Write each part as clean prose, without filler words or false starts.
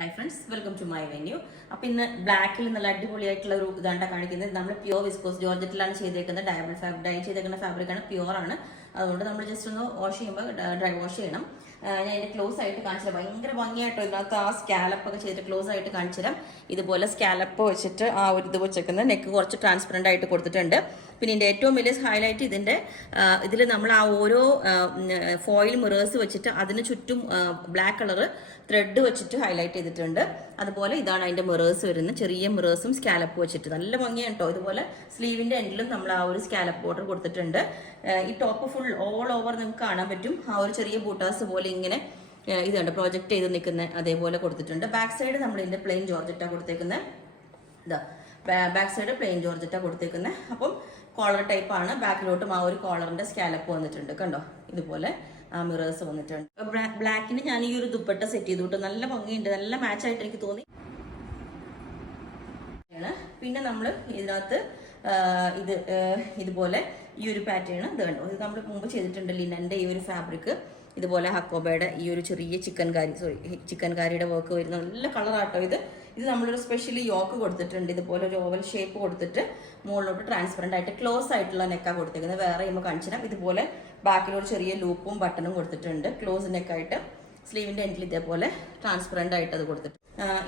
Hi friends, welcome to my venue. അപ്പോൾ ഇന്ന് ബ്ലാക്കിൽ നല്ല അടിപൊളിയായിട്ടുള്ള ഒരു ഇതാണ്ട കാണിക്കുന്നത്. നമ്മൾ പ്യുവർ വിസ്കോസ് ജോർജറ്റിലാണ് ചെയ്തേക്കുന്നത്. ഡൈ ചെയ്തേക്കുന്ന ഫാബ്രിക്കാണ്, പ്യുവറാണ്. അതുകൊണ്ട് നമ്മൾ ജസ്റ്റ് ഒന്ന് വാഷ് ചെയ്യുമ്പോൾ ഡ്രൈ വാഷ് ചെയ്യണം. ഞാൻ ഇതിന്റെ ക്ലോസ് ആയിട്ട് കാണിച്ചു തരാം. ഭയങ്കര ഭംഗിയായിട്ടോ ഇതിനകത്ത് ആ സ്കാലപ്പ് ഒക്കെ ചെയ്തിട്ട് ക്ലോസ് ആയിട്ട് കാണിച്ചു തരാം. ഇതുപോലെ സ്കാലപ്പ് വെച്ചിട്ട് ആ ഒരു ഇത് വെച്ചേക്കുന്നത് നെക്ക് കുറച്ച് ട്രാൻസ്പെറന്റ് ആയിട്ട് കൊടുത്തിട്ടുണ്ട്. പിന്നെ ഇതിന്റെ ഏറ്റവും വലിയ ഹൈലൈറ്റ് ഇതിൽ നമ്മൾ ആ ഓരോ ഫോയിൽ മിറേഴ്സ് വെച്ചിട്ട് അതിന് ചുറ്റും ബ്ലാക്ക് കളർ ത്രെഡ് വെച്ചിട്ട് ഹൈലൈറ്റ് ചെയ്തിട്ടുണ്ട്. അതുപോലെ ഇതാണ് അതിന്റെ മിറേഴ്സ് വരുന്നത്, ചെറിയ മിറേഴ്സും സ്കാലപ്പ് വെച്ചിട്ട് നല്ല ഭംഗിയാണ് കേട്ടോ. ഇതുപോലെ സ്ലീവിന്റെ എൻഡിലും നമ്മൾ ആ ഒരു സ്കാലപ്പ് ബോർഡർ കൊടുത്തിട്ടുണ്ട്. ഈ ടോപ്പ് ഫുൾ ഓൾ ഓവർ നിങ്ങൾക്ക് കാണാൻ പറ്റും. ആ ഒരു ചെറിയ ബൂട്ടാസ് പോലെ ഇങ്ങനെ ഇതുണ്ട് പ്രൊജക്ട് ചെയ്ത് നിൽക്കുന്ന അതേപോലെ കൊടുത്തിട്ടുണ്ട്. ബാക്ക് സൈഡ് നമ്മൾ ഇതിന്റെ പ്ലെയിൻ ജോർജറ്റാ കൊടുത്തേക്കുന്നത്. ഇതാ ബാക്ക് സൈഡ് പ്ലെയിൻ ജോർജറ്റാ കൊടുത്തേക്കുന്നത്. അപ്പം കോളർ ടൈപ്പ് ആണ്. ബാക്കിലോട്ടും ആ ഒരു കോളറിന്റെ സ്കാലപ്പ് വന്നിട്ടുണ്ട് കണ്ടോ. ഇതുപോലെ ആ മിറേഴ്സ് വന്നിട്ടുണ്ട്. ബ്ലാക്കിന് ഞാൻ ഈ ഒരു ദുപ്പട്ട സെറ്റ് ചെയ്തിട്ട് നല്ല ഭംഗിയുണ്ട്, നല്ല മാച്ച് ആയിട്ട് എനിക്ക് തോന്നി. പിന്നെ നമ്മൾ ഇതിനകത്ത് ഇതുപോലെ ഈ ഒരു പാറ്റേൺ ഇത് കണ്ടോ, ഇത് നമ്മൾ മുമ്പ് ചെയ്തിട്ടുണ്ട്. ലിനന്റെ ഈ ഒരു ഫാബ്രിക് ഇതുപോലെ ഹക്കോബയുടെ ഈ ഒരു ചെറിയ ചിക്കൻ കാരിയുടെ വർക്ക് വരുന്ന നല്ല കളറാട്ടോ ഇത് നമ്മളൊരു സ്പെഷ്യലി യോക്ക് കൊടുത്തിട്ടുണ്ട്. ഇതുപോലെ ഒരു ഓവൽ ഷേപ്പ് കൊടുത്തിട്ട് മുകളിലോട്ട് ട്രാൻസ്പെറന്റ് ആയിട്ട് ക്ലോസ് ആയിട്ടുള്ള നെക്കാ കൊടുത്തേക്കുന്നത്. വേറെ നമ്മൾ കാണിച്ചു തരാം. ഇതുപോലെ ബാക്കിലൊരു ചെറിയ ലൂപ്പും ബട്ടണും കൊടുത്തിട്ടുണ്ട്. ക്ലോസ് നെക്കായിട്ട് സ്ലീവിന്റെ എൻഡിൽ ഇതേപോലെ ട്രാൻസ്പെറന്റ് ആയിട്ട് അത് കൊടുത്തിട്ട്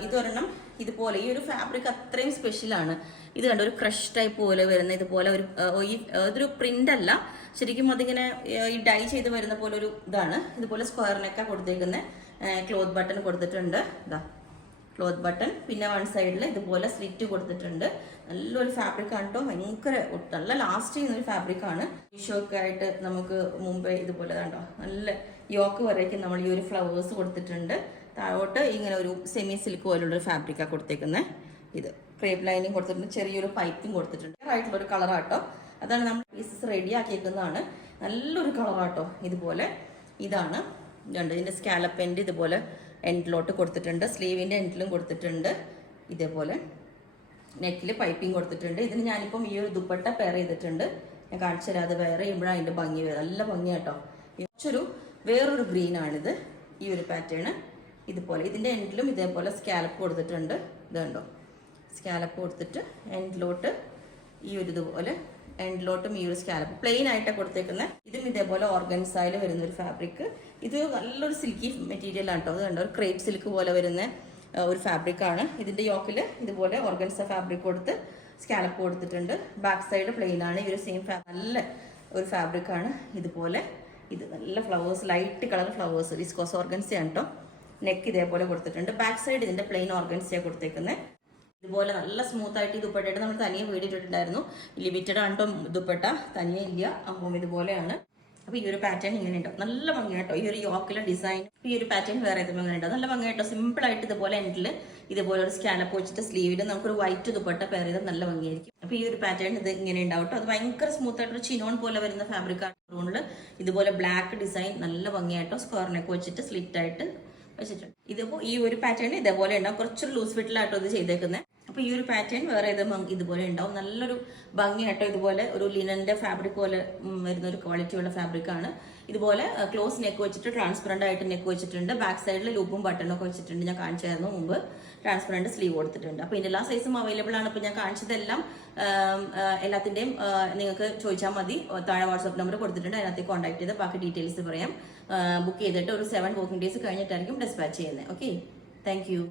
ഇതൊരെണ്ണം ഇതുപോലെ ഈ ഒരു ഫാബ്രിക് അത്രയും സ്പെഷ്യലാണ്. ഇത് കണ്ട ഒരു ക്രഷ് ടൈപ്പ് പോലെ വരുന്ന ഇതുപോലെ ഇതൊരു പ്രിന്റ് അല്ല, ശരിക്കും അതിങ്ങനെ ഈ ഡൈ ചെയ്ത് വരുന്ന പോലെ ഒരു ഇതാണ്. ഇതുപോലെ സ്ക്വയർ നെക്കാ കൊടുത്തേക്കുന്നത്. ക്ലോത്ത് ബട്ടൺ കൊടുത്തിട്ടുണ്ട്. ഇതാ ക്ലോത്ത് ബട്ടൺ. പിന്നെ വൺ സൈഡിൽ ഇതുപോലെ സ്ലിറ്റ് കൊടുത്തിട്ടുണ്ട്. നല്ലൊരു ഫാബ്രിക് ആണ് കേട്ടോ. ഭയങ്കര നല്ല ലാസ്റ്റ് ചെയ്യുന്ന ഒരു ഫാബ്രിക് ആണ്. വിഷുവൊക്കെ ആയിട്ട് നമുക്ക് മുമ്പേ ഇതുപോലെ കണ്ടോ നല്ല യോക്ക് വരയ്ക്ക് നമ്മൾ ഈ ഒരു ഫ്ലവേഴ്സ് കൊടുത്തിട്ടുണ്ട്. താഴോട്ട് ഇങ്ങനെ ഒരു സെമി സിൽക്ക് പോലുള്ളൊരു ഫാബ്രിക്കാണ് കൊടുത്തേക്കുന്നത്. ഇത് ക്രേപ്പ് ലൈനിങ് കൊടുത്തിട്ടുണ്ട്, ചെറിയൊരു പൈപ്പിംഗ് കൊടുത്തിട്ടുണ്ട്. ആയിട്ടുള്ള ഒരു കളറാട്ടോ. അതാണ് നമ്മൾ പീസസ് റെഡി ആക്കിയേക്കുന്നതാണ്. നല്ലൊരു കളറാട്ടോ. ഇതുപോലെ ഇതാണ് ഇതിന്റെ സ്കാലപ്പ് എൻഡ് ഇതുപോലെ എൻഡിലോട്ട് കൊടുത്തിട്ടുണ്ട്. സ്ലീവിന്റെ എൻഡിലും കൊടുത്തിട്ടുണ്ട്. ഇതേപോലെ നെക്കിൽ പൈപ്പിംഗ് കൊടുത്തിട്ടുണ്ട്. ഇതിന് ഞാനിപ്പം ഈ ഒരു ദുപ്പട്ട പെയർ ചെയ്തിട്ടുണ്ട്. ഞാൻ കാണിച്ചു തരാം. അത് വേറെ ചെയ്യുമ്പോഴാണ് അതിന്റെ ഭംഗി വരും. നല്ല ഭംഗിയാട്ടോ. വേറൊരു ഗ്രീൻ ആണിത്. ഈ ഒരു പാറ്റേൺ ഇതുപോലെ ഇതിന്റെ എൻഡിലും ഇതേപോലെ സ്കാലപ്പ് കൊടുത്തിട്ടുണ്ട്. ഇതുണ്ടോ, സ്കാലപ്പ് കൊടുത്തിട്ട് എൻഡിലോട്ട് ഈ ഒരു ഇതുപോലെ എൻഡിലോട്ടും ഈ ഒരു സ്കാലപ്പ് പ്ലെയിൻ ആയിട്ടാണ് കൊടുത്തേക്കുന്നത്. ഇതും ഇതേപോലെ ഓർഗൻസായിൽ വരുന്ന ഒരു ഫാബ്രിക്. ഇത് നല്ലൊരു സിൽക്കി മെറ്റീരിയൽ ആണ് കേട്ടോ. അത് കണ്ടോ, ഒരു ക്രേപ്പ് സിൽക്ക് പോലെ വരുന്ന ഒരു ഫാബ്രിക് ആണ്. ഇതിന്റെ യോക്കിൽ ഇതുപോലെ ഓർഗൻസ ഫാബ്രിക് കൊടുത്ത് സ്കാലപ്പ് കൊടുത്തിട്ടുണ്ട്. ബാക്ക് സൈഡ് പ്ലെയിൻ ആണ്. ഈ ഒരു സെയിം നല്ല ഒരു ഫാബ്രിക് ആണ്. ഇതുപോലെ ഇത് നല്ല flowers, light colour flowers, viscose ഓർഗൻസയാണ് കേട്ടോ. നെക്ക് ഇതേപോലെ കൊടുത്തിട്ടുണ്ട്. ബാക്ക് സൈഡ് ഇതിന്റെ പ്ലെയിൻ ഓർഗൻസയാണ് കൊടുത്തേക്കുന്നത്. ഇതുപോലെ നല്ല സ്മൂത്ത് ആയിട്ട് ഈ ദുപ്പട്ടയുടെ നമ്മൾ തനിയെ വീടിട്ടിട്ടുണ്ടായിരുന്നു. ലിമിറ്റഡ് ആണ്ടോ ദുപ്പട്ട, തനിയെ ഇല്ല. അപ്പം ഇതുപോലെയാണ്. അപ്പൊ ഈ ഒരു പാറ്റേൺ ഇങ്ങനെ ഉണ്ടാവും. നല്ല ഭംഗിയായിട്ടോ. ഈ ഒരു യോക്കിലെ ഡിസൈൻ ഈ ഒരു പാറ്റേൺ വേറെ ഏതെങ്കിലും അങ്ങനെ ഉണ്ടാവും. നല്ല ഭംഗിയായിട്ടോ. സിമ്പിൾ ആയിട്ട് ഇതുപോലെ എൻഡിൽ ഇതുപോലെ ഒരു സ്കാലപ്പ് വെച്ചിട്ട് സ്ലീവിൽ നമുക്കൊരു വൈറ്റ് ദുപ്പട്ട പെയർ ചെയ്താൽ നല്ല ഭംഗിയായിരിക്കും. അപ്പൊ ഈ ഒരു പാറ്റേൺ ഇത് ഇങ്ങനെ ഉണ്ടാവും കേട്ടോ. അത് ഭയങ്കര സ്മൂത്ത് ആയിട്ടൊരു ചിനോൺ പോലെ വരുന്ന ഫാബ്രിക് ആണ്. ഇതുപോലെ ബ്ലാക്ക് ഡിസൈൻ നല്ല ഭംഗിയായിട്ടോ. സ്ക്വയർ നെക്ക് വെച്ചിട്ട് സ്ലിറ്റ് ആയിട്ട് വെച്ചിട്ടുണ്ട്. ഇതിപ്പോ ഈ ഒരു പാറ്റേൺ ഇതേപോലെ ഉണ്ടാവും. കുറച്ചൊരു ലൂസ് ഫിറ്റിലായിട്ടോ ഇത് ചെയ്തേക്കുന്നത്. അപ്പൊ ഈ ഒരു പാറ്റേൺ വേറെ ഇതുപോലെ ഉണ്ടാവും. നല്ലൊരു ഭംഗിയായിട്ടോ. ഇതുപോലെ ഒരു ലിനന്റെ ഫാബ്രിക് പോലെ വരുന്ന ഒരു ക്വാളിറ്റിയുള്ള ഫാബ്രിക് ആണ്. ഇതുപോലെ ക്ലോസ് നെക്ക് വെച്ചിട്ട് ട്രാൻസ്പെറന്റ് ആയിട്ട് നെക്ക് വെച്ചിട്ടുണ്ട്. ബാക്ക് സൈഡിൽ ലൂപ്പും ബട്ടണും ഒക്കെ വെച്ചിട്ടുണ്ട്. ഞാൻ കാണിച്ചായിരുന്നു മുമ്പ്. ട്രാൻസ്പെറന്റ് സ്ലീവ് കൊടുത്തിട്ടുണ്ട്. അപ്പൊ എല്ലാ സൈസും അവൈലബിൾ ആണ്. ഇപ്പൊ ഞാൻ കാണിച്ചതെല്ലാം എല്ലാത്തിന്റെയും നിങ്ങൾക്ക് ചോദിച്ചാൽ മതി. താഴെ വാട്സ്ആപ്പ് നമ്പർ കൊടുത്തിട്ടുണ്ട്. അതിനകത്ത് കോൺടാക്ട് ചെയ്ത് ബാക്കി ഡീറ്റെയിൽസ് പറയാം. ബുക്ക് ചെയ്തിട്ട് ഒരു 7 വർക്കിംഗ് ഡേയ്സ് കഴിഞ്ഞിട്ടായിരിക്കും ഡിസ്പാച്ച് ചെയ്യുന്നത്. Okay, thank you.